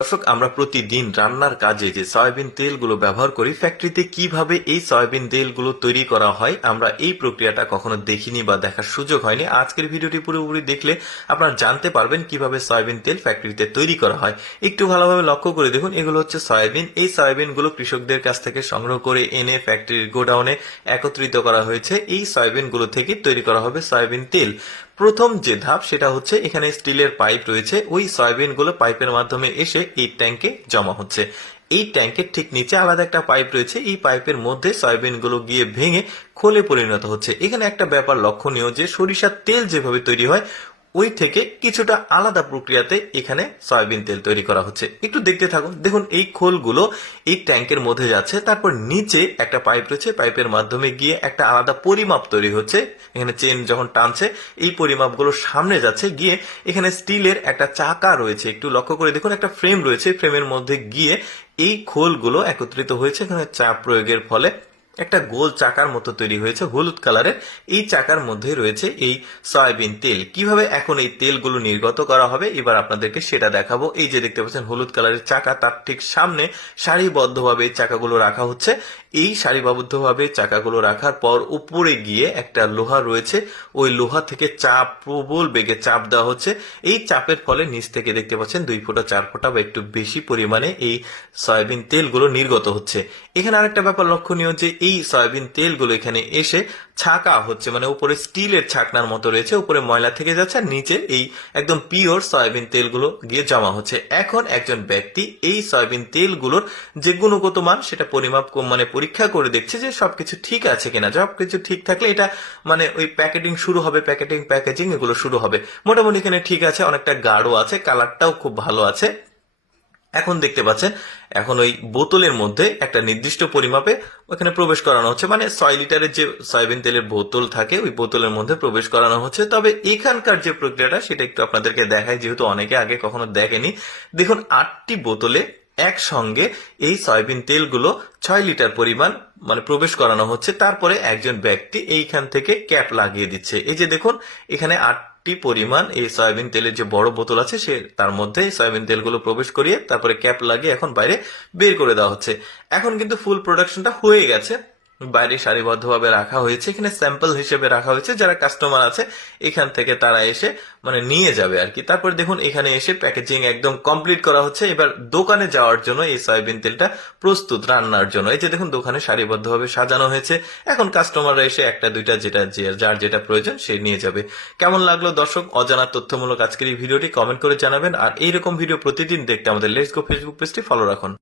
দর্শক, আমরা প্রতিদিন রান্নার কাজে যে সয়াবিন তেলগুলো ব্যবহার করি ফ্যাক্টরিতে কীভাবে এই সয়াবিন তেলগুলো তৈরি করা হয়, আমরা এই প্রক্রিয়াটা কখনো দেখিনি বা দেখার সুযোগ হয়নি। আজকের ভিডিওটি পুরোপুরি দেখলে আপনারা জানতে পারবেন কীভাবে সয়াবিন তেল ফ্যাক্টরিতে তৈরি করা হয়। একটু ভালোভাবে লক্ষ্য করে দেখুন, এগুলো হচ্ছে সয়াবিন। এই সয়াবিনগুলো কৃষকদের কাছ থেকে সংগ্রহ করে এনে ফ্যাক্টরির গোডাউনে একত্রিত করা হয়েছে। এই সয়াবিনগুলো থেকে তৈরি করা হবে সয়াবিন তেল। প্রথম যে ধাপ সেটা হচ্ছে এখানে স্টিলের পাইপ রয়েছে। ওই সয়াবিনগুলো পাইপের মাধ্যমে এসে এই ট্যাঙ্কে জমা হচ্ছে। এই ট্যাঙ্কের ঠিক নিচে আলাদা একটা পাইপ রয়েছে। এই পাইপের মধ্যে সয়াবিনগুলো গিয়ে ভেঙে খোলে পরিণত হচ্ছে। এখানে একটা ব্যাপার লক্ষণীয় যে সরিষার তেল যেভাবে তৈরি হয় ওই থেকে কিছুটা আলাদা প্রক্রিয়াতে এখানে সয়াবিন তেল তৈরি করা হচ্ছে। একটু দেখতে থাকুন। দেখুন, এই খোলগুলো এই ট্যাঙ্কের মধ্যে যাচ্ছে, তারপর নিচে একটা পাইপ রয়েছে। পাইপের মাধ্যমে গিয়ে একটা আলাদা পরিমাপ তৈরি হচ্ছে। এখানে চেন যখন টানছে, এই পরিমাপগুলো সামনে যাচ্ছে। গিয়ে এখানে স্টিলের একটা চাকা রয়েছে। একটু লক্ষ্য করে দেখুন, একটা ফ্রেম রয়েছে। ফ্রেমের মধ্যে গিয়ে এই খোলগুলো একত্রিত হয়েছে। এখানে চাপ প্রয়োগের ফলে একটা গোল চাকার মতো তৈরি হয়েছে, হলুদ কালারের। এই চাকার মধ্যে রয়েছে এই সয়াবিন তেল। কীভাবে এখন এই তেলগুলো নির্গত করা হবে? এবার আপনাদেরকে সেটা দেখাবো। এই যে দেখতে পাচ্ছেন, হলুদ কালারের চাকা, তার ঠিক সামনে সারিবদ্ধভাবে এই চাকাগুলো রাখা হচ্ছে। এই সারিবদ্ধভাবে চাকাগুলো রাখার পর উপরে গিয়ে একটা লোহা রয়েছে। ওই লোহা থেকে চাপ, প্রবল বেগে চাপ দেওয়া হচ্ছে। এই চাপের ফলে নিচ থেকে দেখতে পাচ্ছেন, দুই ফোঁটা, চার ফোঁটা বা একটু বেশি পরিমাণে এই সয়াবিন তেলগুলো নির্গত হচ্ছে। এখানে আরেকটা ব্যাপার লক্ষণীয় যে এই সয়াবিন তেলগুলো এখানে এসে ছাকা হচ্ছে মানে উপরে স্টিলের ছাকনার মতো রয়েছে, উপরে ময়লা থেকে যাচ্ছে, আর নিচে এই একদম পিওর সয়াবিন তেলগুলো গিয়ে জমা হচ্ছে। এখন একজন ব্যক্তি এই সয়াবিন তেলগুলোর যে গুণগত মান, সেটা পরিমাপ মানে পরীক্ষা করে দেখছে যে সবকিছু ঠিক আছে কিনা। সবকিছু ঠিক থাকলে এটা মানে ওই প্যাকেটিং শুরু হবে, প্যাকেটিং, প্যাকেজিং এগুলো শুরু হবে। মোটামুটি এখানে ঠিক আছে, অনেকটা গাঢ় আছে, কালারটাও খুব ভালো আছে। এখন দেখতে পাচ্ছেন, এখন ওই বোতলের মধ্যে একটা নির্দিষ্ট পরিমাপে ওখানে প্রবেশ করানো হচ্ছে। মানে ছয় লিটারের যে সয়াবিন তেলের বোতল থাকে, ওই বোতলের মধ্যে প্রবেশ করানো হচ্ছে। তবে এখানকার যে প্রক্রিয়াটা, সেটা একটু আপনাদেরকে দেখায় যেহেতু অনেকে আগে কখনো দেখেনি। দেখুন, আটটি বোতলে একসঙ্গে এই সয়াবিন তেলগুলো ছয় লিটার পরিমাণ মানে প্রবেশ করানো হচ্ছে। তারপরে একজন ব্যক্তি এইখান থেকে ক্যাপ লাগিয়ে দিচ্ছে। এই যে দেখুন, এখানে আটটি পরিমাণ এই সয়াবিন তেলের যে বড় বোতল আছে, সে তার মধ্যে সয়াবিন তেলগুলো প্রবেশ করিয়ে তারপরে ক্যাপ লাগিয়ে এখন বাইরে বের করে দেওয়া হচ্ছে। এখন কিন্তু ফুল প্রোডাকশনটা হয়ে গেছে। বাইরে সারিবদ্ধভাবে রাখা হয়েছে, এখানে স্যাম্পল হিসেবে রাখা হয়েছে, যারা কাস্টমার আছে, এখান থেকে তারা এসে মানে নিয়ে যাবে আর কি। তারপর দেখুন, এখানে এসে প্যাকেজিং একদম কমপ্লিট করা হচ্ছে। এবার দোকানে যাওয়ার জন্য এই সয়াবিন তেলটা প্রস্তুত রান্নার জন্য। এই যে দেখুন, দোকানে সারিবদ্ধভাবে সাজানো হয়েছে। এখন কাস্টমাররা এসে একটা, দুইটা, যেটা যার যেটা প্রয়োজন, সে নিয়ে যাবে। কেমন লাগল দর্শক? অজানা তথ্যমূলক আজকের এই ভিডিওটি কমেন্ট করে জানাবেন। আর এইরকম ভিডিও প্রতিদিন দেখতে আমাদের লেটস গো ফেসবুক পেজটি ফলো রাখুন।